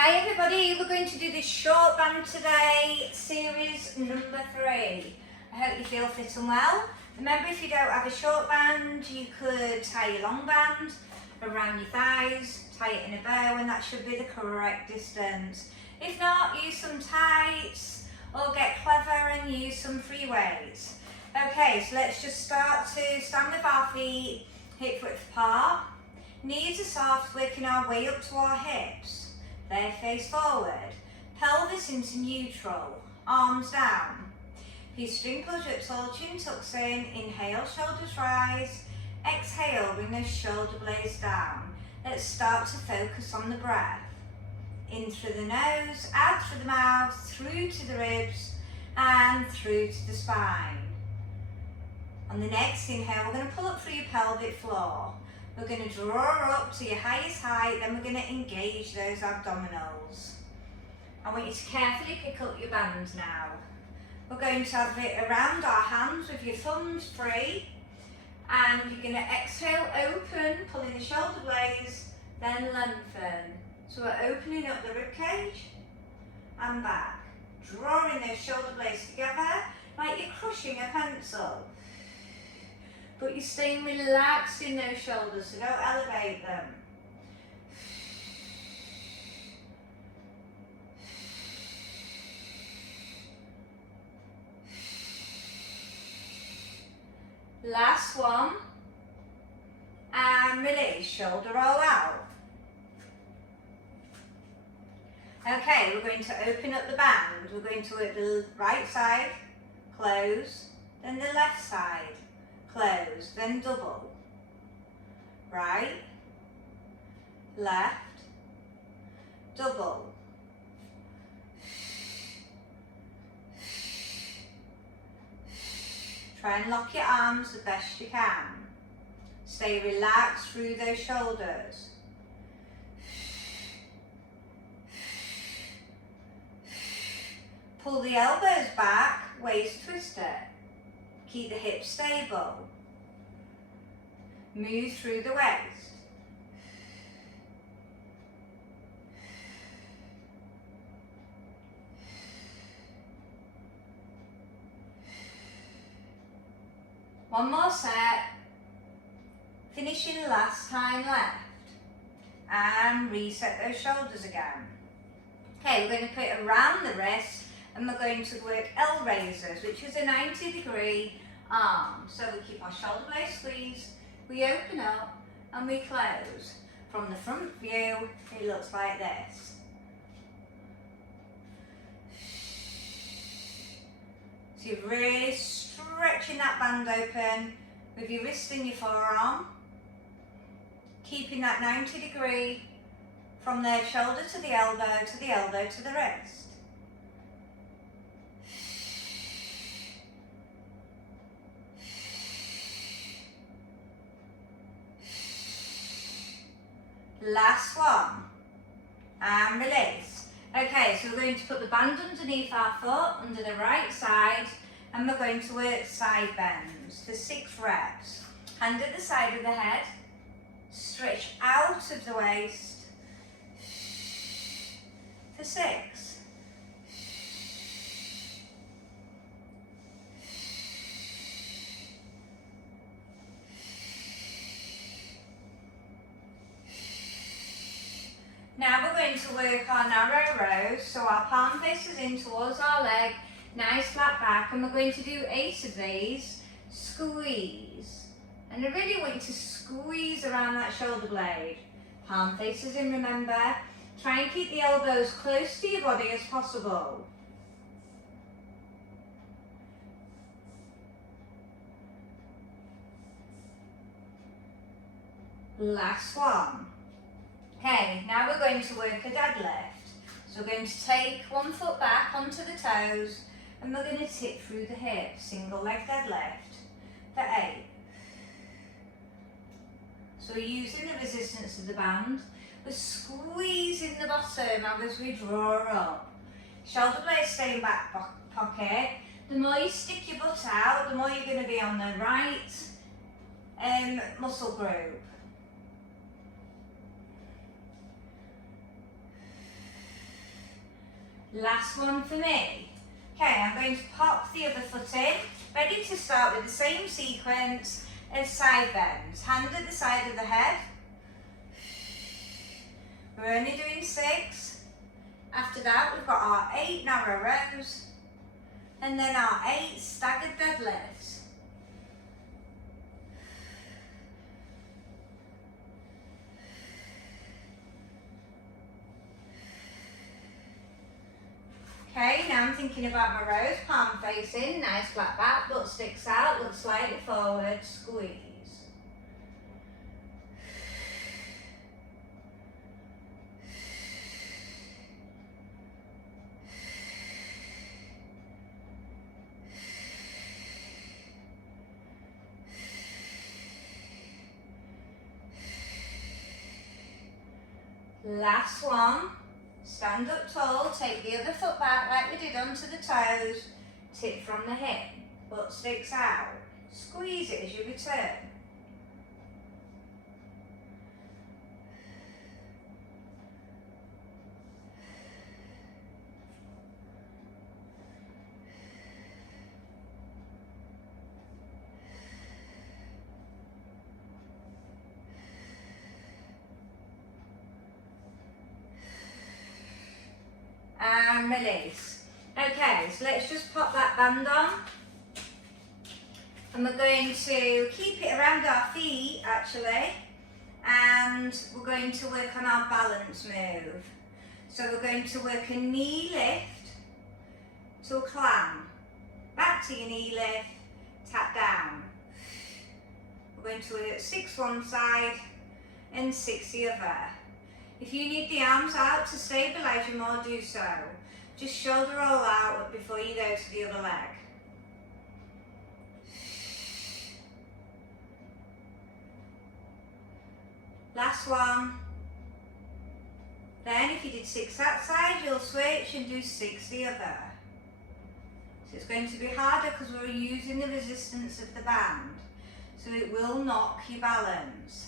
Hi everybody, we're going to do this short band today, series number 3. I hope you feel fit and well. Remember, if you don't have a short band, you could tie your long band around your thighs, tie it in a bow, and that should be the correct distance. If not, use some tights or get clever and use some free weights. Okay, so let's just start to stand with our feet hip width apart. Knees are soft, working our way up to our hips. They face forward, pelvis into neutral, arms down. If you string push up tall, chin tucks in, inhale, shoulders rise, exhale, bring those shoulder blades down. Let's start to focus on the breath. In through the nose, out through the mouth, through to the ribs, and through to the spine. On the next inhale, we're going to pull up through your pelvic floor. We're going to draw up to your highest height, then we're going to engage those abdominals. I want you to carefully pick up your band now. We're going to have it around our hands with your thumbs free, and you're going to exhale, open, pulling the shoulder blades, then lengthen. So we're opening up the rib cage and back, drawing those shoulder blades together like you're crushing a pencil. But you're staying relaxed in those shoulders, so don't elevate them. Last one. And release, shoulder roll out. Okay, we're going to open up the band. We're going to work the right side, close, then the left side. Close, then double. Right, left, double. Try and lock your arms the best you can. Stay relaxed through those shoulders. Pull the elbows back, waist twister. Keep the hips stable. Move through the waist. One more set. Finishing last time left. And reset those shoulders again. Okay, we're going to put it around the wrist, and we're going to work L raisers, which is a 90-degree arm. So we keep our shoulder blades squeezed, we open up and we close. From the front view, it looks like this. So you're really stretching that band open with your wrist and your forearm, keeping that 90-degree from the shoulder to the elbow to the wrist. Last one, and release. Okay, so we're going to put the band underneath our foot, under the right side, and we're going to work side bends for 6 reps. Hand at the side of the head, stretch out of the waist for 6. Now we're going to work our narrow rows, so our palm faces in towards our leg, nice flat back, and we're going to do 8 of these. Squeeze. And I really want you to squeeze around that shoulder blade. Palm faces in, remember. Try and keep the elbows close to your body as possible. Last one. Okay, now we're going to work a deadlift. So we're going to take one foot back onto the toes, and we're going to tip through the hips, single leg deadlift for 8. So we're using the resistance of the band, we're squeezing the bottom as we draw up. Shoulder blades stay in back pocket. The more you stick your butt out, the more you're going to be on the right muscle group. Last one for me. Okay, I'm going to pop the other foot in, ready to start with the same sequence as side bends. Hand at the side of the head. We're only doing 6. After that, we've got our 8 narrow rows, and then our 8 staggered deadlifts. Okay, now I'm thinking about my rows, palm facing, nice flat back, butt sticks out, look slightly forward, squeeze. Last one. Stand up tall, take the other foot back like we did onto the toes, tip from the hip, butt sticks out, squeeze it as you return. And release. Okay, so let's just pop that band on. And we're going to keep it around our feet actually. And we're going to work on our balance move. So we're going to work a knee lift to a climb. Back to your knee lift, tap down. We're going to work 6 one side and 6 the other. If you need the arms out to stabilise you more, do so. Just shoulder roll out before you go to the other leg. Last one. Then if you did 6 that side, you'll switch and do 6 the other. So it's going to be harder because we're using the resistance of the band. So it will knock your balance.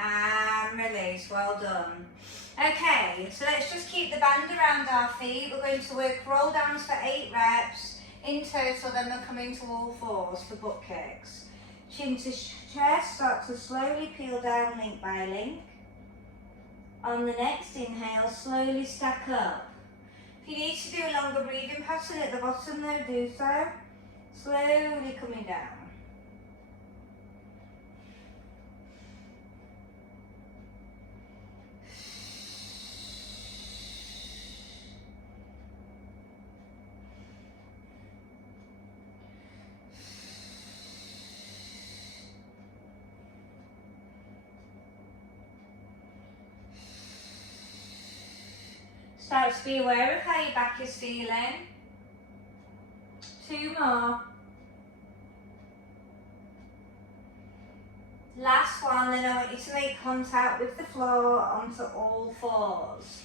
And release, well done. Okay, so let's just keep the band around our feet. We're going to work roll downs for 8 reps. In total, then we're coming to all fours for butt kicks. Chin to chest, start to slowly peel down link by link. On the next inhale, slowly stack up. If you need to do a longer breathing pattern at the bottom though, do so. Slowly coming down. Start to be aware of how your back is feeling. 2 more. Last one, then I want you to make contact with the floor onto all fours.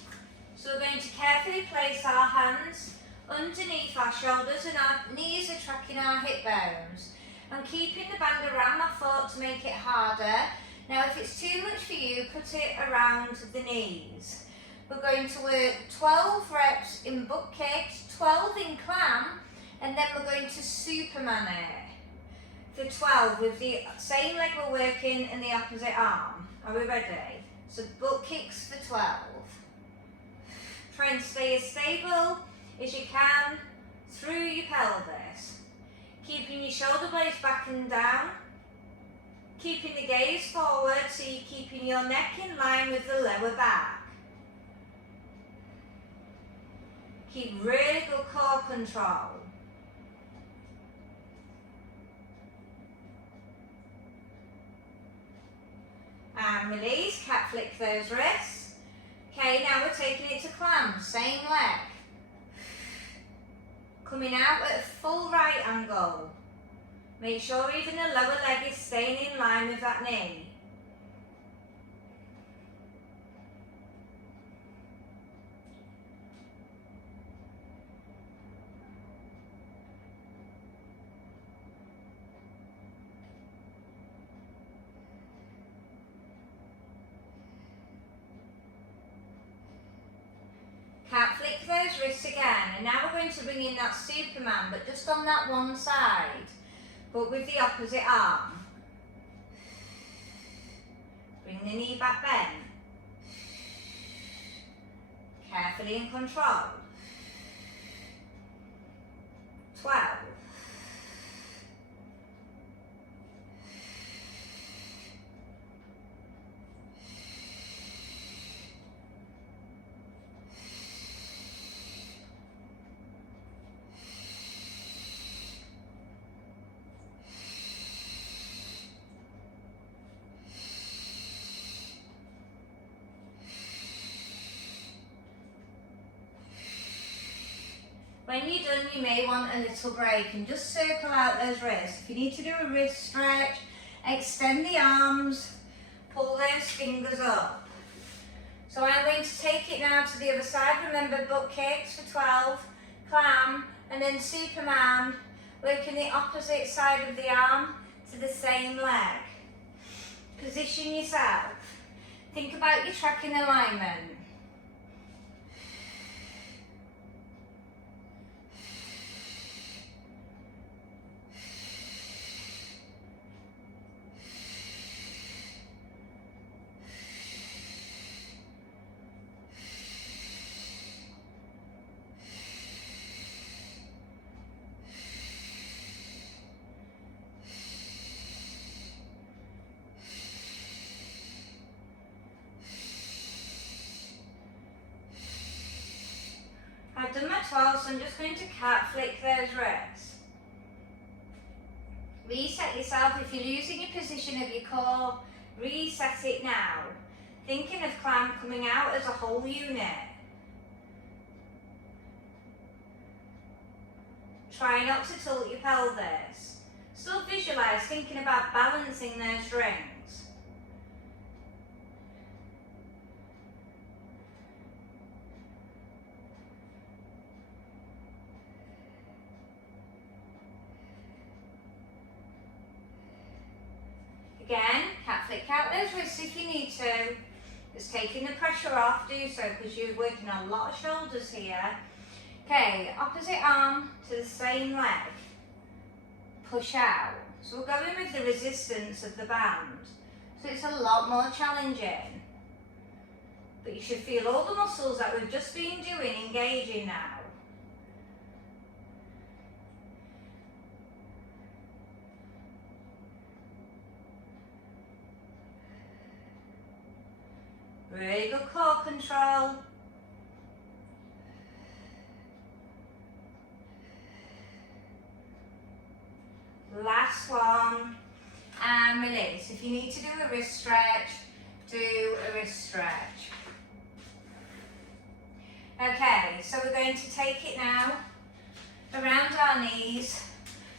So we're going to carefully place our hands underneath our shoulders and our knees are tracking our hip bones. I'm keeping the band around my foot to make it harder. Now if it's too much for you, put it around the knees. We're going to work 12 reps in butt kicks, 12 in clam, and then we're going to Superman it for 12 with the same leg we're working and the opposite arm. Are we ready? So butt kicks for 12. Try and stay as stable as you can through your pelvis. Keeping your shoulder blades back and down. Keeping the gaze forward so you're keeping your neck in line with the lower back. Keep really good core control. And release, cat flick those wrists. Okay, now we're taking it to clam, same leg. Coming out at a full right angle. Make sure even the lower leg is staying in line with that knee. Can't flick those wrists again. And now we're going to bring in that Superman, but just on that one side, but with the opposite arm. Bring the knee back bent. Carefully in control. 12. When you're done, you may want a little break and just circle out those wrists. If you need to do a wrist stretch, extend the arms, pull those fingers up. So I'm going to take it now to the other side. Remember, butt kicks for 12, clam, and then Superman, working the opposite side of the arm to the same leg. Position yourself. Think about your tracking alignment. I've done my 12, so I'm just going to cat flick those wrists. Reset yourself. If you're losing your position of your core, reset it now. Thinking of clam coming out as a whole unit. Try not to tilt your pelvis. Still visualize thinking about balancing those rings. Again, cat flick out those wrists if you need to. Just taking the pressure off, do so because you're working a lot of shoulders here. Okay, opposite arm to the same leg. Push out. So we're going with the resistance of the band. So it's a lot more challenging. But you should feel all the muscles that we've just been doing engaging now. Really good core control. Last one. And release. If you need to do a wrist stretch, do a wrist stretch. Okay, so we're going to take it now around our knees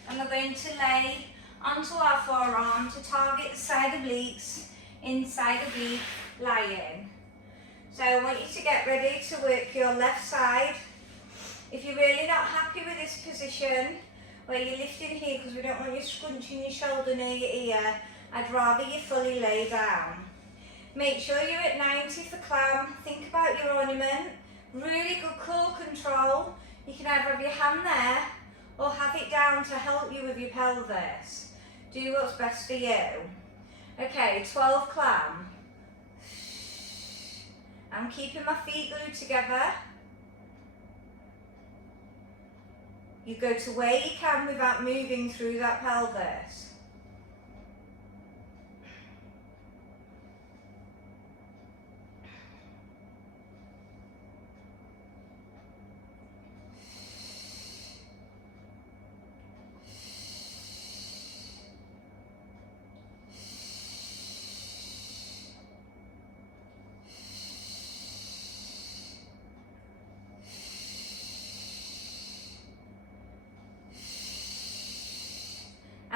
and we're going to lay onto our forearm to target the side obliques, inside oblique lying. So I want you to get ready to work your left side. If you're really not happy with this position, where you're lifting here because we don't want you scrunching your shoulder near your ear, I'd rather you fully lay down. Make sure you're at 90 for clam. Think about your ornament. Really good core control. You can either have your hand there or have it down to help you with your pelvis. Do what's best for you. Okay, 12 clam. I'm keeping my feet glued together. You go to where you can without moving through that pelvis.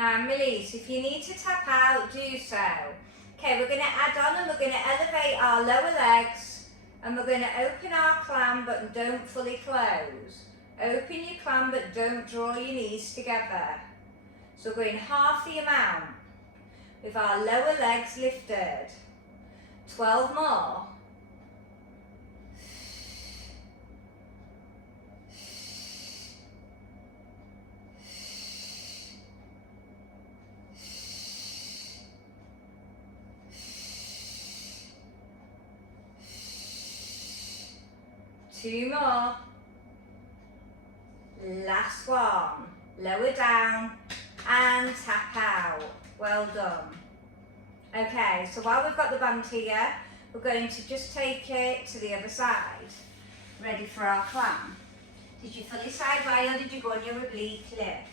And release. If you need to tap out, do so. Okay, we're going to add on and we're going to elevate our lower legs and we're going to open our clam but don't fully close. Open your clam but don't draw your knees together. So we're going half the amount with our lower legs lifted. 12 more. 2 more. Last one. Lower down and tap out. Well done. Okay, so while we've got the band here, we're going to just take it to the other side. Ready for our climb. Did you fully side lie or did you go on your oblique lift?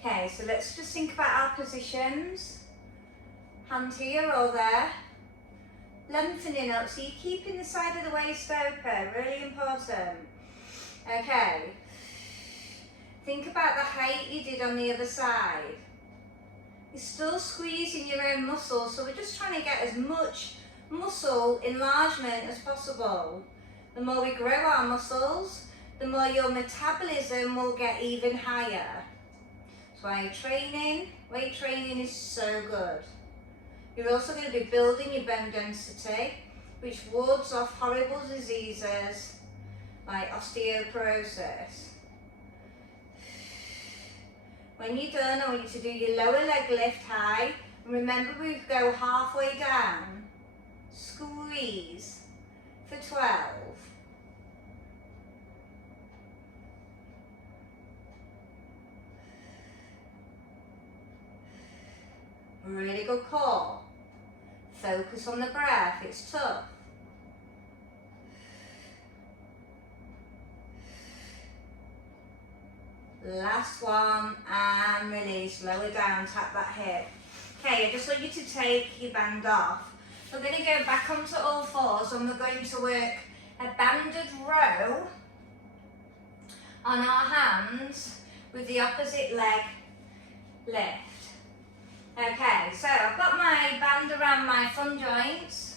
Okay, so let's just think about our positions. Hand here or there. Lengthening up, so you're keeping the side of the waist open, really important. Okay. Think about the height you did on the other side. You're still squeezing your own muscles, so we're just trying to get as much muscle enlargement as possible. The more we grow our muscles, the more your metabolism will get even higher. That's why weight training is so good. You're also going to be building your bone density, which wards off horrible diseases like osteoporosis. When you're done, I want you to do your lower leg lift high. And remember, we go halfway down. Squeeze for 12. Really good core. Focus on the breath, it's tough. Last one, and release, lower down, tap that hip. Okay, I just want you to take your band off. We're going to go back onto all fours and we're going to work a banded row on our hands with the opposite leg lift. Okay, so I've got my band around my thumb joints.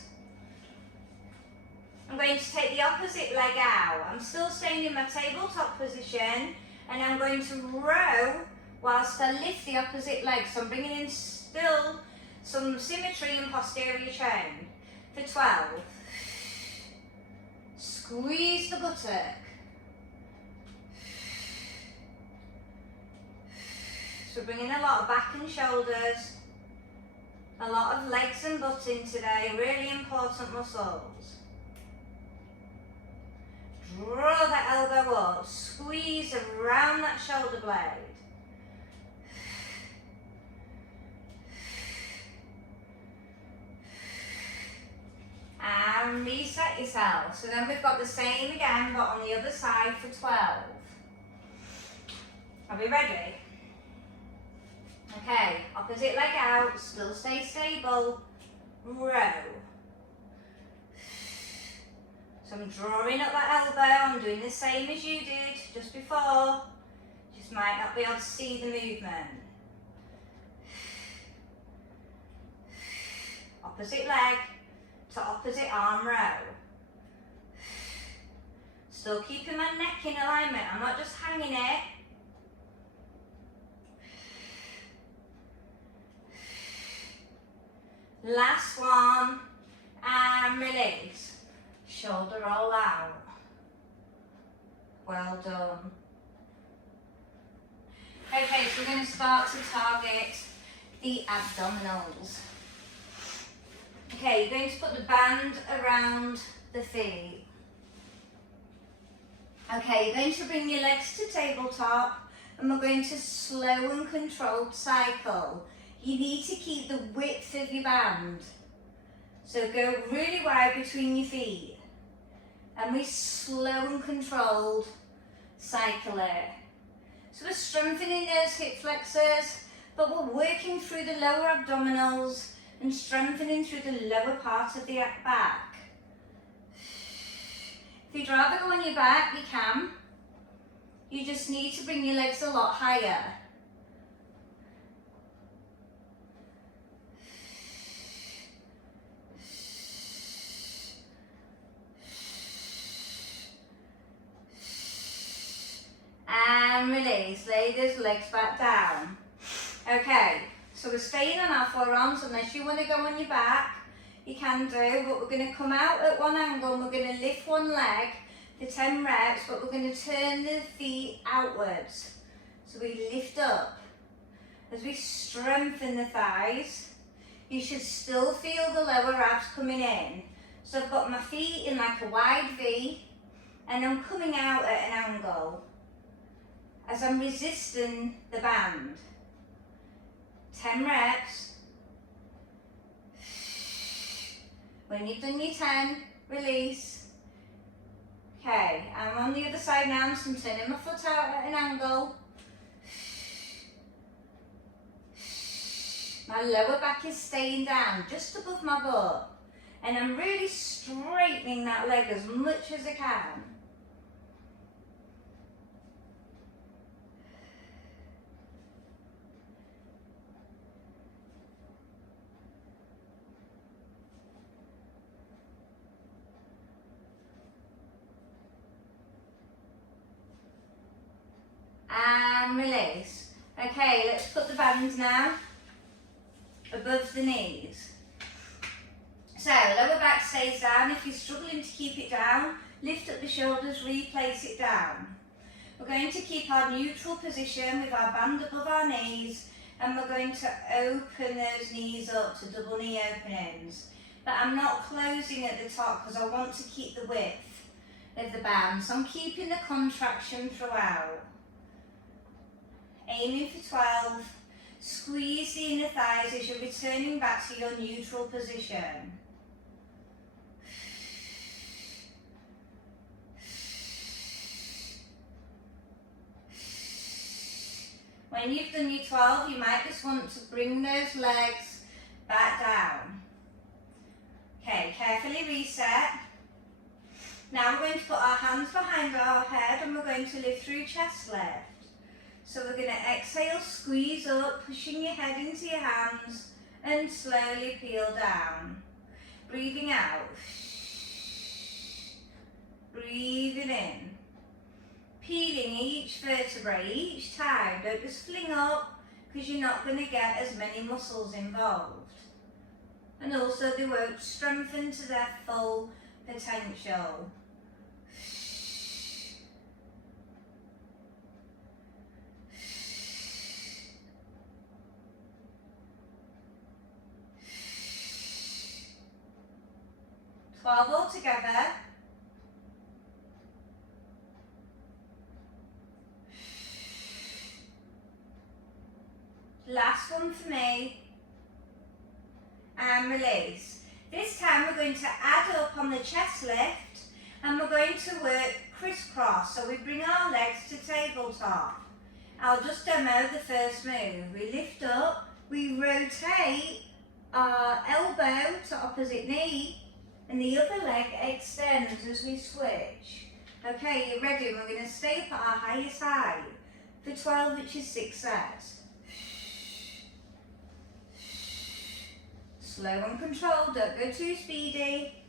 I'm going to take the opposite leg out. I'm still staying in my tabletop position and I'm going to row whilst I lift the opposite leg. So I'm bringing in still some symmetry and posterior chain for 12. Squeeze the buttock. So we're bringing a lot of back and shoulders, a lot of legs and butt in today, really important muscles. Draw that elbow up, squeeze around that shoulder blade. And reset yourself. So then we've got the same again, but on the other side for 12. Are we ready? Okay, opposite leg out, still stay stable, row. So I'm drawing up that elbow, I'm doing the same as you did just before, just might not be able to see the movement. Opposite leg to opposite arm row. Still keeping my neck in alignment, I'm not just hanging it. Last one, and release. Shoulder roll out. Well done. Okay, so we're going to start to target the abdominals. Okay, you're going to put the band around the feet. Okay, you're going to bring your legs to tabletop and we're going to slow and controlled cycle. You need to keep the width of your band. So go really wide between your feet. And we slow and controlled cycle it. So we're strengthening those hip flexors, but we're working through the lower abdominals and strengthening through the lower part of the back. If you'd rather go on your back, you can. You just need to bring your legs a lot higher. And release, lay those legs back down. Okay, so we're staying on our forearms. Unless you want to go on your back, you can do, but we're going to come out at one angle and we're going to lift one leg for 10 reps, but we're going to turn the feet outwards. So we lift up. As we strengthen the thighs, you should still feel the lower abs coming in. So I've got my feet in like a wide V, and I'm coming out at an angle as I'm resisting the band. 10 reps. When you've done your 10, release. Okay, I'm on the other side now, so I'm turning my foot out at an angle. My lower back is staying down just above my butt, and I'm really straightening that leg as much as I can. And release. Okay, let's put the bands now above the knees. So, lower back stays down. If you're struggling to keep it down, lift up the shoulders, replace it down. We're going to keep our neutral position with our band above our knees, and we're going to open those knees up to double knee openings. But I'm not closing at the top because I want to keep the width of the band. So I'm keeping the contraction throughout. Aiming for 12. Squeeze the inner thighs as you're returning back to your neutral position. When you've done your 12, you might just want to bring those legs back down. Okay, carefully reset. Now we're going to put our hands behind our head and we're going to lift through chest lift. So we're going to exhale, squeeze up, pushing your head into your hands and slowly peel down. Breathing out. Breathing in. Peeling each vertebrae each time. Don't just fling up because you're not going to get as many muscles involved. And also they won't strengthen to their full potential. All together. Last one for me. And release. This time we're going to add up on the chest lift and we're going to work crisscross. So we bring our legs to tabletop. I'll just demo the first move. We lift up, we rotate our elbow to opposite knee, and the other leg extends as we switch. Okay, you're ready? We're going to stay up at our highest height for 12, which is 6 sets. Slow and controlled, don't go too speedy.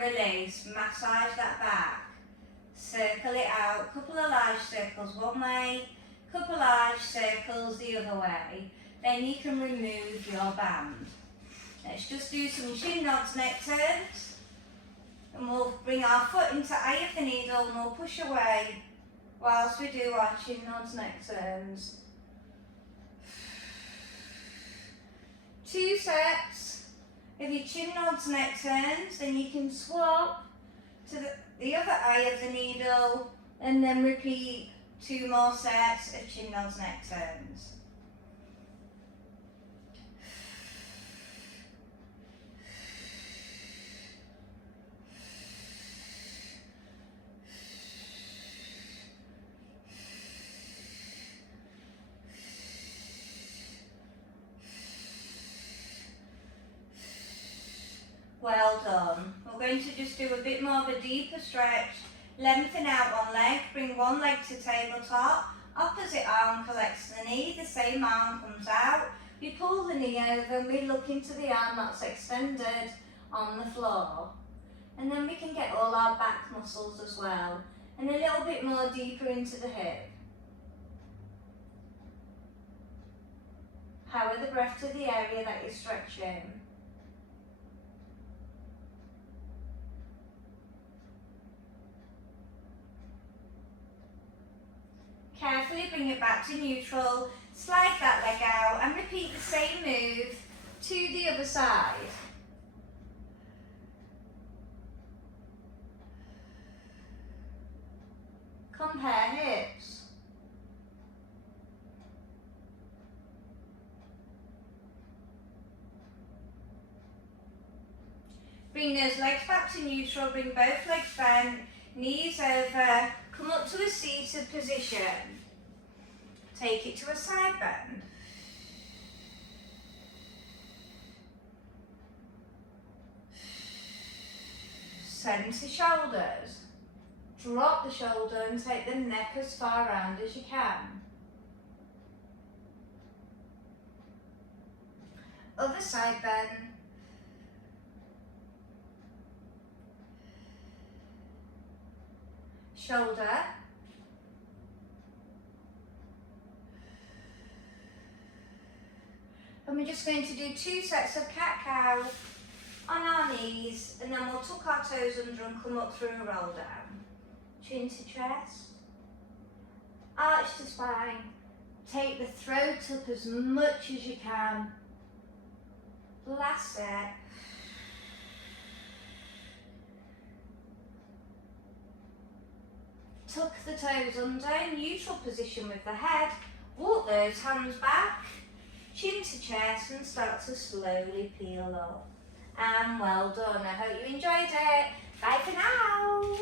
Release, massage that back, circle it out, couple of large circles one way, couple large circles the other way, then you can remove your band. Let's just do some chin nods, neck turns, and we'll bring our foot into eye of the needle and we'll push away whilst we do our chin nods, neck turns. 2 sets. If your chin nods, neck turns, then you can swap to the other eye of the needle and then repeat 2 more sets of chin nods, neck turns. Well done. We're going to just do a bit more of a deeper stretch. Lengthen out one leg, bring one leg to tabletop, opposite arm collects the knee, the same arm comes out. We pull the knee over and we look into the arm that's extended on the floor. And then we can get all our back muscles as well. And a little bit more deeper into the hip. Power the breath to the area that you're stretching. bring it back to neutral, slide that leg out and repeat the same move to the other side. Compare hips. Bring those legs back to neutral, bring both legs bent, knees over, come up to a seated position. Take it to a side bend. Centre shoulders. Drop the shoulder and take the neck as far round as you can. Other side bend. Shoulder. And we're just going to do 2 sets of cat-cow on our knees, and then we'll tuck our toes under and come up through and roll down. Chin to chest, arch the spine, take the throat up as much as you can. Last set. Tuck the toes under, neutral position with the head, walk those hands back, chin to chest and start to slowly peel up. And well done, I hope you enjoyed it. Bye for now.